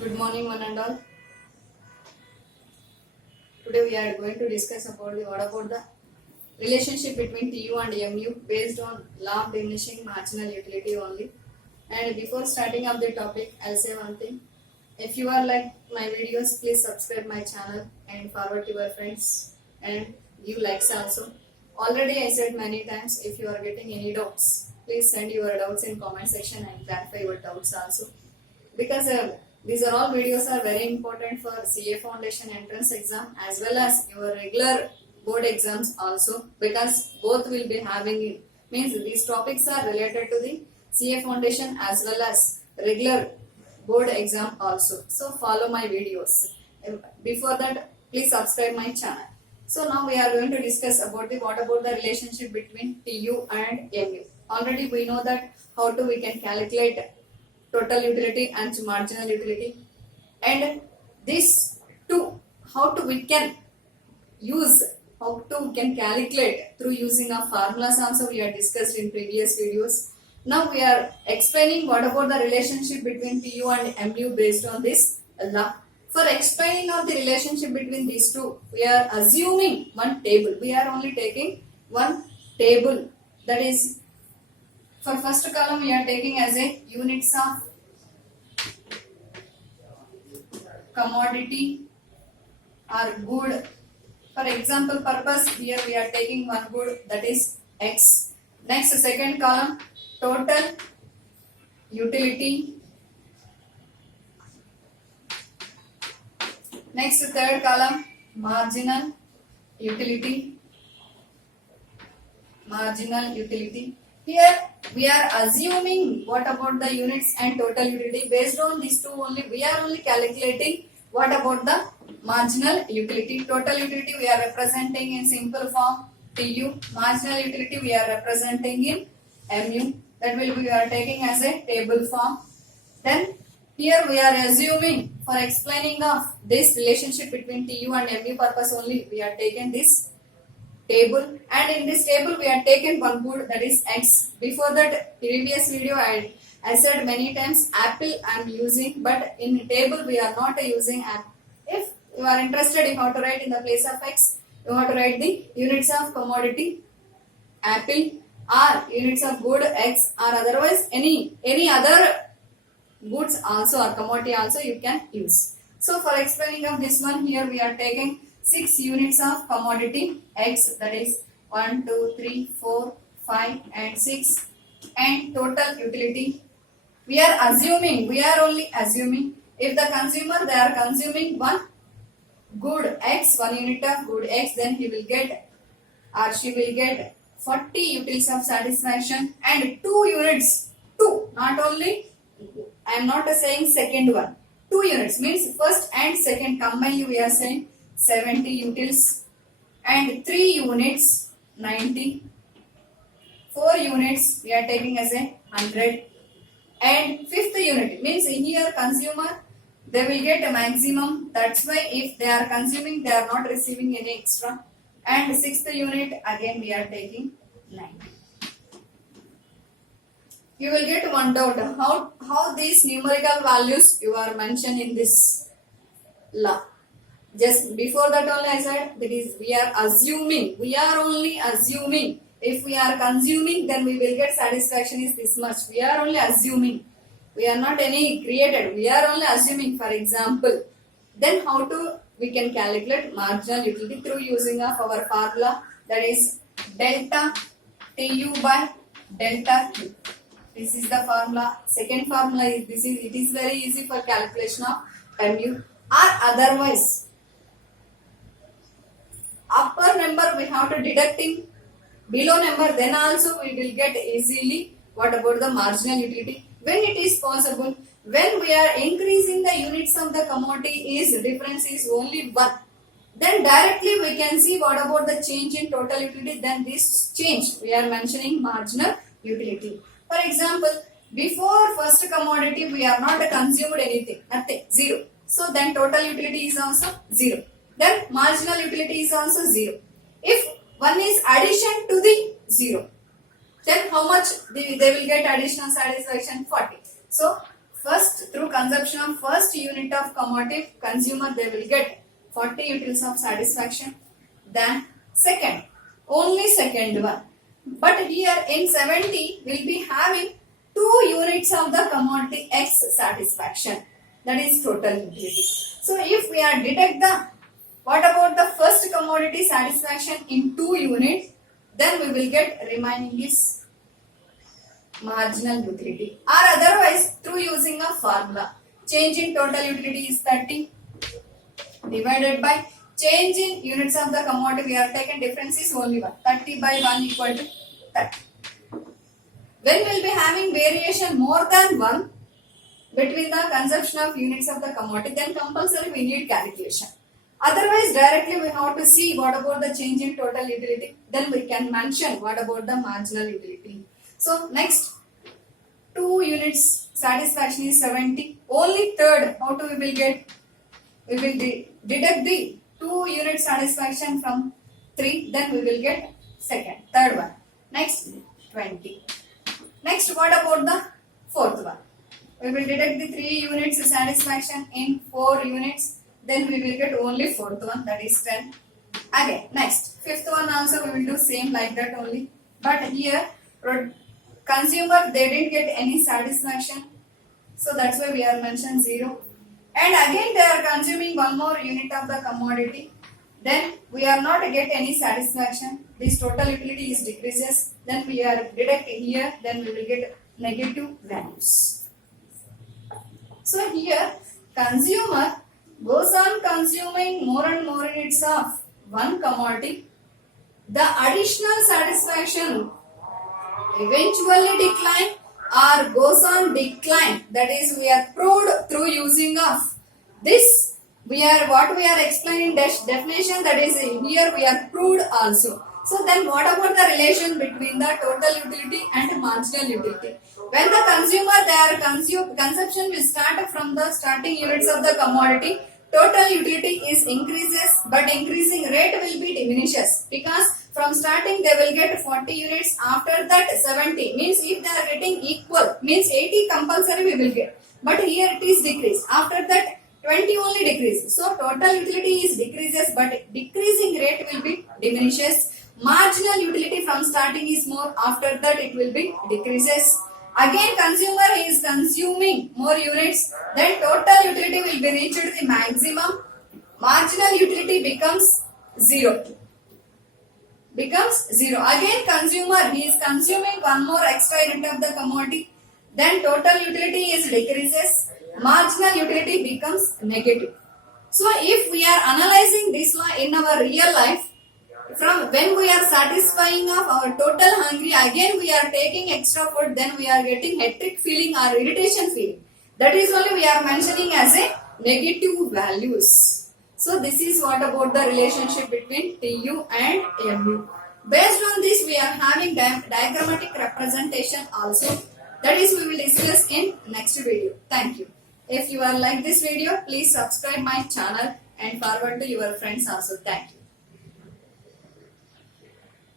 Good morning, one and all. Today we are going to discuss about the relationship between TU and MU based on law of diminishing marginal utility only. And before starting up the topic, I'll say one thing. If you are like my videos, please subscribe my channel and forward to your friends and give likes also. Already I said many times, if you are getting any doubts, please send your doubts in comment section and clarify your doubts also. Because these are all videos are very important for CA Foundation entrance exam as well as your regular board exams also, because both will be having, means these topics are related to the CA Foundation as well as regular board exam also. So follow my videos. Before that, please subscribe my channel. So now we are going to discuss about what about the relationship between TU and MU. Already we know that how to we can calculate total utility and marginal utility, and this two how to we can use, how to we can calculate through using of formulas also we have discussed in previous videos. Now we are explaining what about the relationship between TU and MU based on this law. For explaining of the relationship between these two, we are assuming one table. We are only taking one table, that is, for first column we are taking as a units of commodity or good. For example purpose, here we are taking one good, that is X. Next, second column, total utility. Next, third column, marginal utility. Marginal utility. Here we are assuming what about the units and total utility. Based on these two only, we are only calculating what about the marginal utility. Total utility we are representing in simple form TU. Marginal utility we are representing in MU. That will be we are taking as a table form. Then here we are assuming, for explaining of this relationship between TU and MU purpose only, we are taking this table, and in this table we are taken one good, that is X. Before that previous video I said many times apple I am using, but in table we are not using apple. If you are interested in how to write in the place of X, you have to write the units of commodity apple or units of good X, or otherwise any other goods also or commodity also you can use. So for explaining of this one, here we are taking 6 units of commodity X, that is 1, 2, 3, 4, 5 and 6, and total utility. We are only assuming if the consumer they are consuming one good X, 1 unit of good X, then he will get or she will get 40 utils of satisfaction, and 2 units, 2, not only, I am not saying second one, 2 units means first and second combined we are saying 70 utils, and 3 units 90, 4 units we are taking as a 100, and 5th unit means here consumer they will get a maximum, that's why if they are consuming they are not receiving any extra, and 6th unit again we are taking 90. You will get one doubt, how these numerical values you are mentioned in this law. Just before that only I said that is we are only assuming. If we are consuming, then we will get satisfaction is this much. We are only assuming. We are not any created. We are only assuming. For example, then how to we can calculate marginal utility through using of our formula, that is delta TU by delta Q. This is the formula. Second formula is this. It is very easy for calculation of MU, or otherwise upper number we have to deducting below number, then also we will get easily what about the marginal utility. When it is possible, when we are increasing the units of the commodity is difference is only 1, then directly we can see what about the change in total utility, then this change we are mentioning marginal utility. For example, before first commodity we are not consumed anything, nothing, 0. So then total utility is also 0. Then marginal utility is also 0. If one is addition to the 0, then how much they will get additional satisfaction? 40. So First, through consumption of first unit of commodity, consumer they will get 40 utils of satisfaction. Then second, only second one. But here in 70, we'll be having 2 units of the commodity X satisfaction. That is total utility. So if we are detect the, what about the first commodity satisfaction in 2 units, then we will get remaining is marginal utility, or otherwise through using a formula. Change in total utility is 30 divided by change in units of the commodity. We are taken difference is only 1. 30 by 1 equal to 30. When we will be having variation more than 1 between the consumption of units of the commodity, then compulsory we need calculation. Otherwise, directly we have to see what about the change in total utility. Then we can mention what about the marginal utility. So next, 2 units satisfaction is 70. Only third, how to we will get? We will deduct the 2 unit satisfaction from 3. Then we will get third one. Next, 20. Next, what about the fourth one? We will deduct the 3 units satisfaction in 4 units. Then we will get only fourth one, that is 10. Again, next, fifth one also we will do same like that only. But here, consumer they didn't get any satisfaction. So that's why we are mentioned 0. And again they are consuming one more unit of the commodity. Then we are not get any satisfaction. This total utility is decreases. Then we are deduct here. Then we will get negative values. So here consumer goes on consuming more and more units of one commodity. The additional satisfaction eventually decline or goes on decline. That is, we are proved through using of this. We are what we are explaining definition, that is here we are proved also. So then what about the relation between the total utility and marginal utility? When the consumer their consumption will start from the starting units of the commodity, total utility is increases, but increasing rate will be diminishes, because from starting they will get 40 units, after that 70, means if they are getting equal, means 80 compulsory we will get, but here it is decreased, after that 20 only decrease. So total utility is decreases, but decreasing rate will be diminishes. Marginal utility from starting is more, after that it will be decreases. Again consumer is consuming more units, then total utility will be reached the maximum. Marginal utility becomes 0. Again consumer he is consuming one more extra unit of the commodity, then total utility is decreases. Marginal utility becomes negative. So if we are analyzing this law in our real life, from when we are satisfying of our total hungry, again we are taking extra food, then we are getting headache feeling or irritation feeling. That is only we are mentioning as a negative values. So this is what about the relationship between TU and MU. Based on this, we are having diagrammatic representation also. That is we will discuss in next video. Thank you. If you are like this video, please subscribe my channel and forward to your friends also. Thank you.